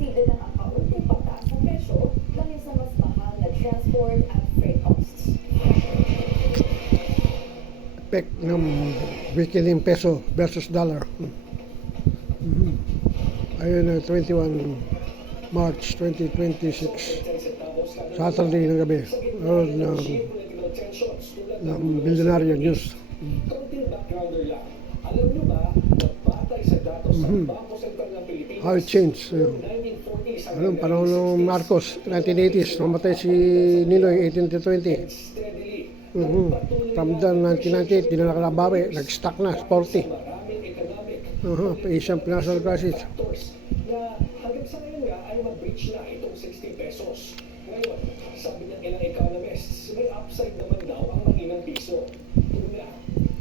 posible ng account kung pagtaas ng presyo dahil sa mas mahal na transport at freight costs. Effect ng weakening peso versus dollar. Ayun na 21 March 2026, Saturday ng gabi, ng Billionaire News. How it changed. Anong panahon ng Marcos, 1980s, namatay si Ninoy, 1820. From the 1998, di na nakalabawi, nag-stock na, 40. Asian financial crisis. Hanggang sa ngayon nga ay mag-breach na itong 60 pesos. Ngayon, sabi ng ilang economists, may upside naman daw ang mahinang piso. Una,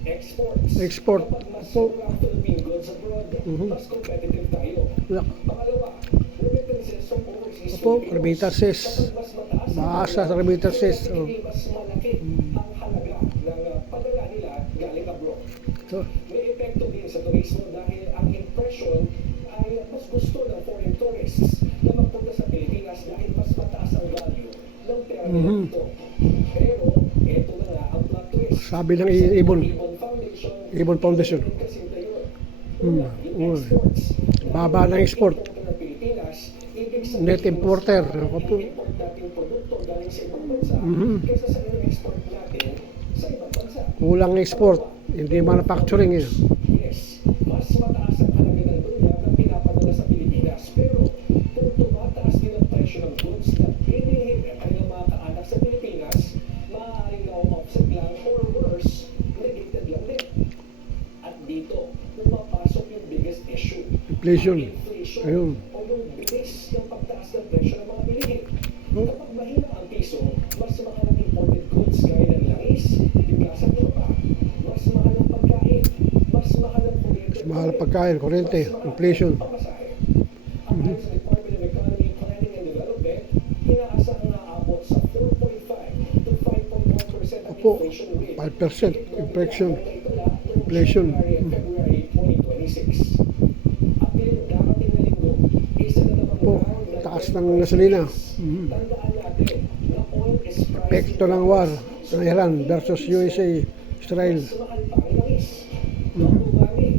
exports. Kapag mas sobrang Philippine goods abroad, mas competitive tayo. Pangalawa, remittances from overseas remittances. Kapag mas mataas Maasa sa remittances. hindi mas malaki ang halaga ng padala nila galing abroad. May epekto din sa turismo dahil ang impression ay mas gusto ng foreign tourists na magpunta sa Pilipinas dahil mas mataas ang value ng pera nila dito. Pero, eto na nga ang plot twist. Sabi ng Ibon Foundation. Baba ng export. Net importer. Kulang export. Hindi manufacturing eh. Yes, mas mataas ang halaga ng dolyar na pinapadala sa Pilipinas. Pero kung tumataas din ang presyo ng goods na binilhin ng kanilang mga kaanak sa Pilipinas, maaaring na-offset lang or worse, negated lang din. At dito, pumapasok yung biggest issue. Inflation. Ayun. O yung bilis ng pagtaas ng presyo ng mga bilihin. Kapag mahina ang piso, mas mahal ang imported goods gaya ng langis, bigas at iba pa. Mas mahal ang pagkain, mas mahal ang kuryente. Mahal pagkain, kuryente, inflation. Ang ayon sa Department of Economy, Planning and Development, inaasang naabot sa 4.5 to 5.1% ang Opo, inflation rate. 5% inflation. February 2026. At ngayong darating na linggo, isa na naman Opo, taas ng gasolina. tandaan natin na oil is priced Epekto ng war ng Iran versus USA, Israel. mas mahal pa ang langis. Mabubali.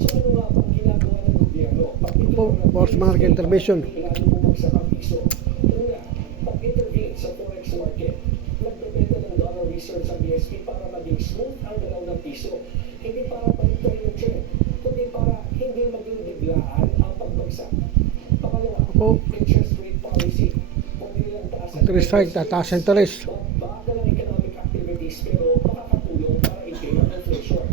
So ano nga bang ginagawa ng gobyerno? Opo, force market intervention. Lalo bumagsak ang piso. Una, pag-intervene sa forex market. Nagbebenta ng dollar research sa BSP para maging smooth ang galaw ng piso. Hindi para palitay yung trend, kundi para hindi maging biglaan ang pagbagsak. Pangalawa, Opo, interest rate policy. Kung nilang taas ang interest rate, tataas ang interest. bagal ang economic activities pero makakatulong para i-tame ang inflation.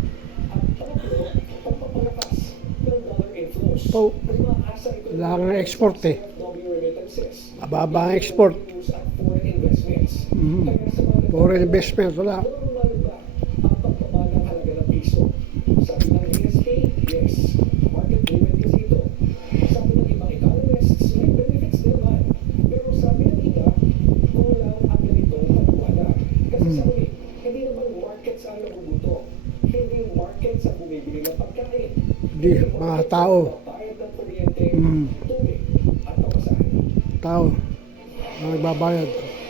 At pangatlo, pagpapalakas ng dollar inflows. Opo, Umaasa ito kailangan ng export eh. FW remittances. Mababa ang export. Use at foreign investments. Kaya sa mga Foreign investment, wala. normal ba ang pagbaba ng halaga ng piso? Sabi ng ASK, yes. Market driven is ito. Sabi ng ibang economists, may benefits naman. Pero sabi ng iba, kulang ang ganitong pagwala. Kasi sa huli, hindi naman markets ang nabubuto. Hindi markets ang bumibili ng pagkain. Hindi, mga tao. Bayad ng kuryente, tubig, at pamasahe. Tao, ang nagbabayad.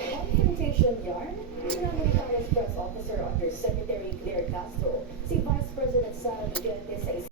Confrontation yarn, Retired Press Officer Undersecretary Claire Castro, si Vice President Sara Duterte sa